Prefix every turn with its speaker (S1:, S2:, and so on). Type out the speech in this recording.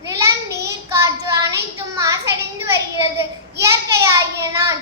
S1: நிலம் நீர் காற்று அனைத்தும் மாசடைந்து வருகிறது. இயற்கையாகிய நான்